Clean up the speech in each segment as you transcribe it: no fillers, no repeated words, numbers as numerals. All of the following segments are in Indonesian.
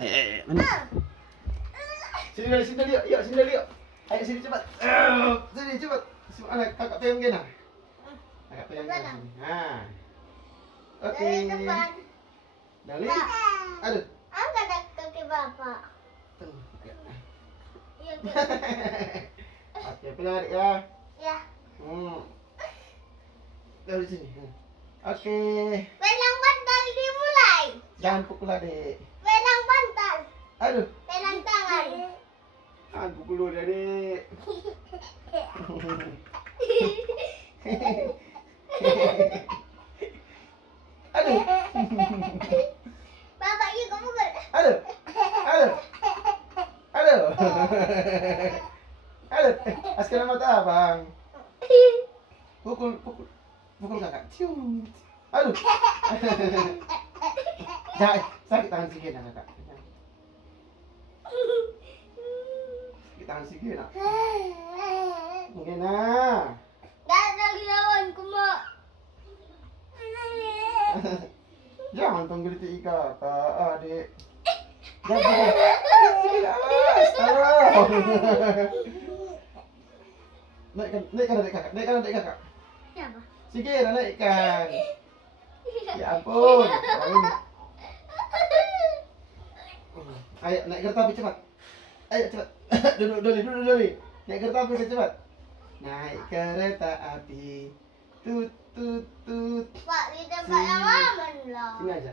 Mana? Sini dali, yuk, sini dali, yuk. Ayo sini cepat. Sini cepat. Mana kakak pegang gini? Kakak pegang gini. Nah. Oke. Dali. Aduh. Angkat kaki bapak. Iya. Oke, pegang adik ya. Ya. Dari sini. Oke. Pelang bantal dimulai. Jangan pukul adik. Pelang bantal. Aduh. Pelang tangan. Aku pukul adik. Aduh. Bapak juga mukul. Aduh. Aduh. Aduh. Aduh. Askara mata abang. Pukul kakak. Cium. Aduh. Jangan sakit tangan si Gena kakak. Sakit tangan si Gena. Gena. Gak ada lawanku mak. Jangan penggelitik kakak adik. Jangan. Naikkan adik kakak. Siapa? Si Gena naikkan. Ya ampun. Ayo naik kereta api cepat. Ayo cepat. Duduk dulu. Naik kereta api cepat. Naik kereta api. Tut tut tut. Pak di tempat yang aman lah. Sini aja.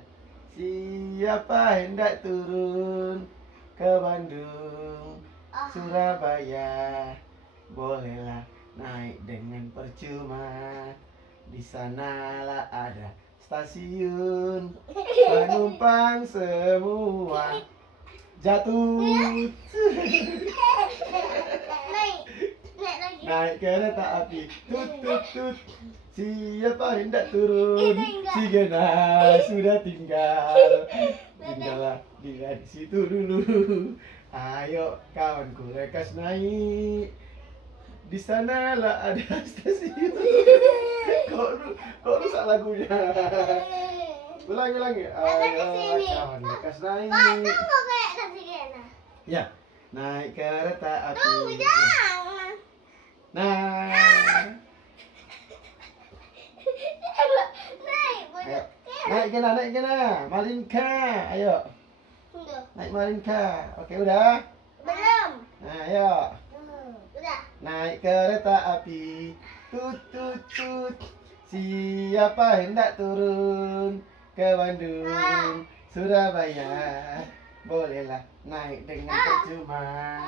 Siapa hendak turun ke Bandung, Surabaya, bolehlah naik dengan percuma. Di sanalah ada stasiun, penumpang semua jatuh. Naik lagi. Naik kereta api, tut tut tut. Siapa hendak turun? Si Gena sudah tinggallah dia di situ dulu. Ayo kawanku lekas naik. Di sanalah ada stasiun. Kok rusak lagunya? Ulangi. Ayo kawan lekas naik. Pak, kamu kayak tadi Gena. Ya, naik kereta api. Tunggu jangan. Nah, Naik, ayo. Naik Gena. Malinka, ayo. Tunggu. Naik Malinka. Oke, udah. Belum. Nah, ayo. Udah. Naik kereta api. Tut tut tut. Siapa hendak turun ke Bandung, Surabaya, bolehlah naik dengan percuma.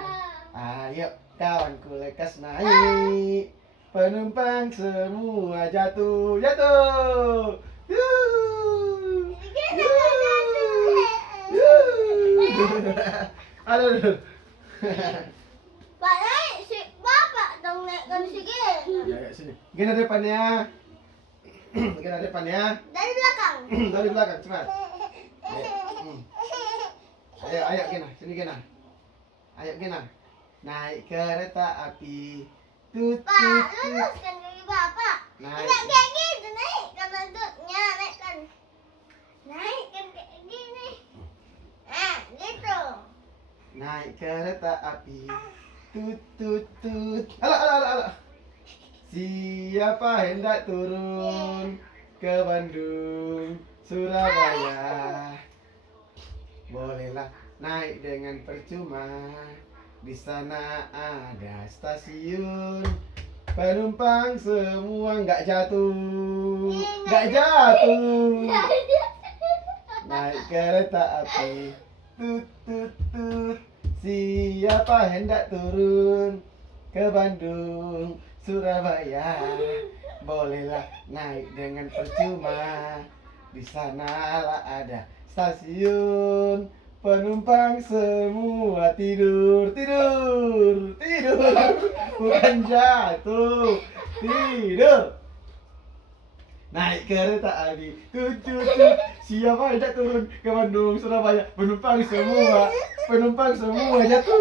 Ayo kawanku lekas naik. Penumpang semua jatuh. Yuh. Aduh. Pak naik si bapak dong naikkan si Gena. Ya, sini. Gena depannya. Dari belakang. Dari belakang, cepat. Ayo Gena, sini Gena. Ayo Gena. Naik kereta api. Tut Pak, tut tut. luruskan kaki bapak. Naik. Tidak kayak gitu, naikkan lututnya, naikkan. Naikkan kayak gini. Gitu. Naik kereta api. Tut tut tut. Alah. Siapa hendak turun ke Bandung, Surabaya, bolehlah naik dengan percuma. Di sana ada stasiun, penumpang semua nggak jatuh. Naik kereta api. Tut tut tut. Siapa hendak turun ke Bandung, Surabaya, bolehlah naik dengan percuma. Di sanalah ada stasiun, penumpang semua tidur, bukan jatuh, tidur. Naik kereta api, tut. Siapa hendak turun ke Bandung, Surabaya, penumpang semua jatuh.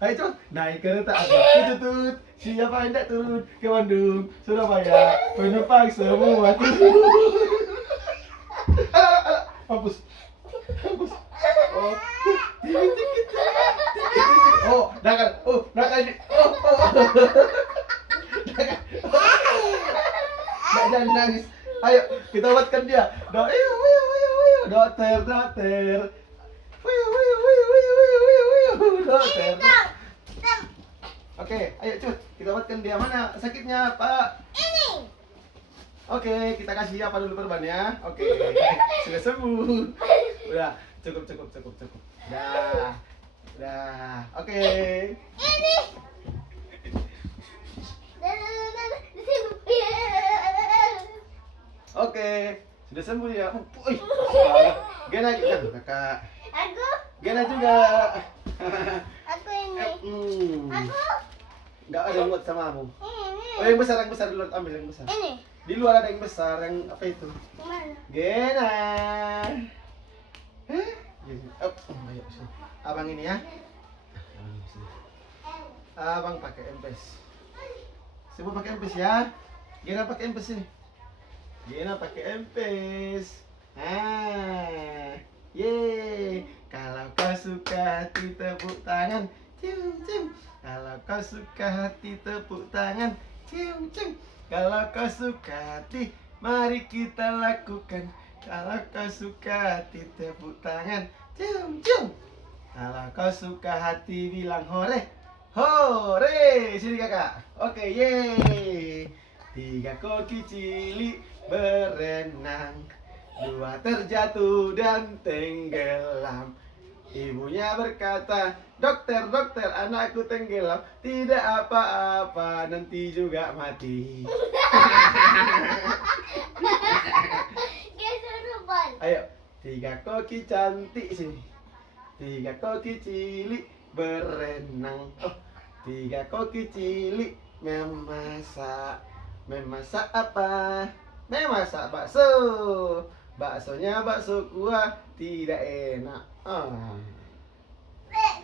Lagi. Ayo coba naik kereta api. Tutut. Siapa hendak turun ke Bandung, Surabaya? Penumpang semua turun. Hapus. Hapus. Oh. Oh, nakal. Oh, nakal. Oh. Nakal. Jangan nangis. Ayo, kita buatkan dia. Dokter. Dokter. Oke, ayo cepet. Kita buatkan dia. Mana sakitnya, Pak? Ini. Oke, kita kasih apa dulu perban ya. Oke, sudah sembuh. Udah, cukup. Dah. Oke. Ini. Oke, sudah sembuh ya. Gena kakak. Aku. Gena juga. Aku ini. Aku. Nggak ada yang buat sama kamu. Ini. Oh, yang besar dulu, ambil yang besar. Ini. Di luar ada yang besar, yang apa itu? Mana? Gena. Ayo sini. Abang ini ya. Abang pakai empes. Semua pakai empes ya. Gena pakai empes ini. Gena pakai empes. Yeay. Kalau kau suka hati tepuk tangan, cium. Kalau kau suka hati tepuk tangan, cium. Kalau kau suka hati, mari kita lakukan. Kalau kau suka hati tepuk tangan, cium. Kalau kau suka hati bilang hore. Hore, sini kakak. Oke, yeay. 3 koki cilik berenang, 2 terjatuh dan tenggelam. Ibunya berkata, dokter, anakku tenggelam. Tidak apa-apa, nanti juga mati. Kesurupan. Ayo, 3 koki cantik sini. 3 koki cilik berenang. 3 koki cilik memasak. Memasak apa? Memasak bakso. Baksonya bakso kuah, tidak enak.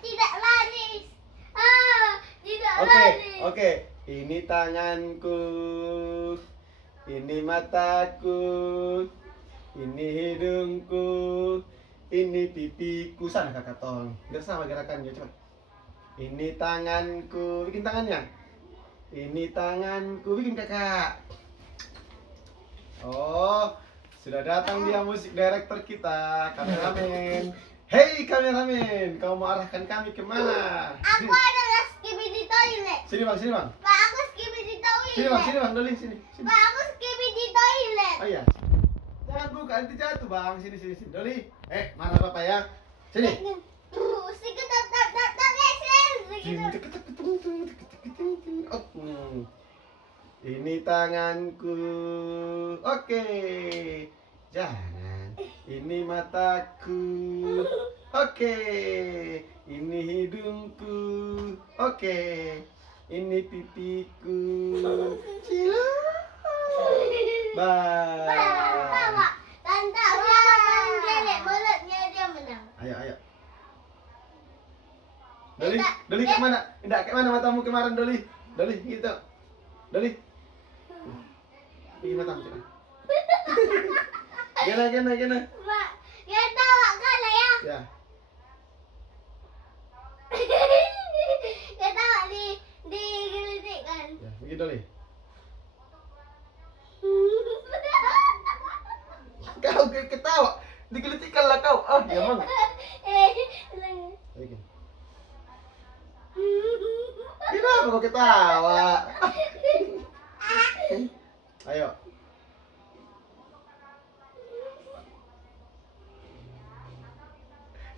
Tidak laris. Tidak Oke, laris. oke. Ini tanganku. Ini mataku. Ini hidungku. Ini pipiku. Sana kakak tolong. Biar sama gerakannya, coba. Ini tanganku. Bikin tangannya. Ini tanganku. Bikin kakak. Oh, sudah datang dia musik director kita, kameramen. Hei kameramen, kau mau arahkan kami kemana? Aku adalah Skibidi Toilet. Sini bang. Pak, aku Skibidi Toilet. Sini bang, Doli sini. Pak, aku Skibidi Toilet. Oh iya. Jangan buka, nanti jatuh bang. Sini. Doli. Mana bapak ya? Sini. Ini tanganku. Oke. Jangan. Ini mataku. Oke. Ini hidungku. Oke. Ini pipiku. Cila. Bye. Tante, jangan nenek mulutnya dia menang. Ayo. Doli ke mana? Enggak, ke mana matamu kemarin, Doli? Doli, gitu. Doli. Ini matamu coba. Gena. Pak, dia tawa kan ya? Ya. Dia tawa digelitik kan? Ya, begini Doli. Kau ketawa. Digelitikkanlah kau. Ya bang. Begini. Kenapa kau ketawa? Ayo.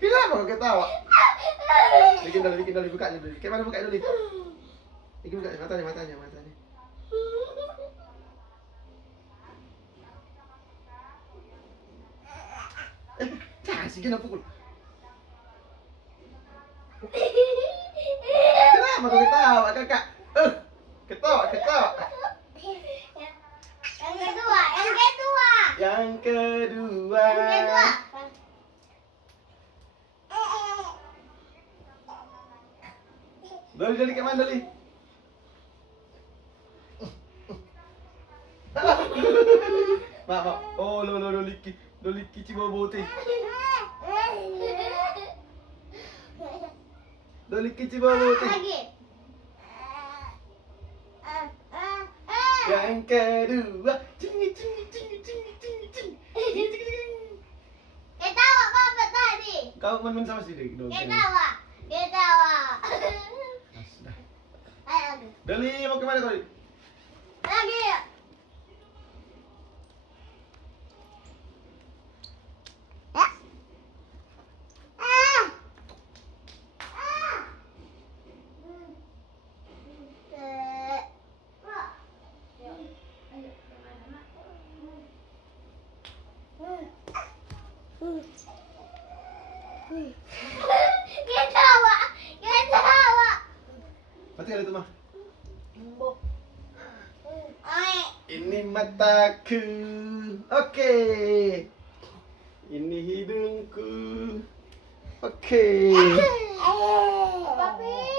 Kenapa kau ketawa? Bikin Doli, bukanya Doli. Kayak mana bukanya Doli? Bikin buka matanya. Kasih kena pukul. Kenapa kau ketawa, kakak? Ketawa. Yang kedua. Doli ke mana Doli? Mak. Oh, lo Doli cium bau teh. Doli cium bau teh. Lagi. Yang kedua, cing. Ketawa Papa tadi. Kau main sama si Dek. Ketawa. Sudah. Ayo lagi. Doli mau kemana kau? Lagi. Ketawa. Mati kali itu mah. Oi. Ini mataku. Oke. Ini hidungku. Oke. Papi.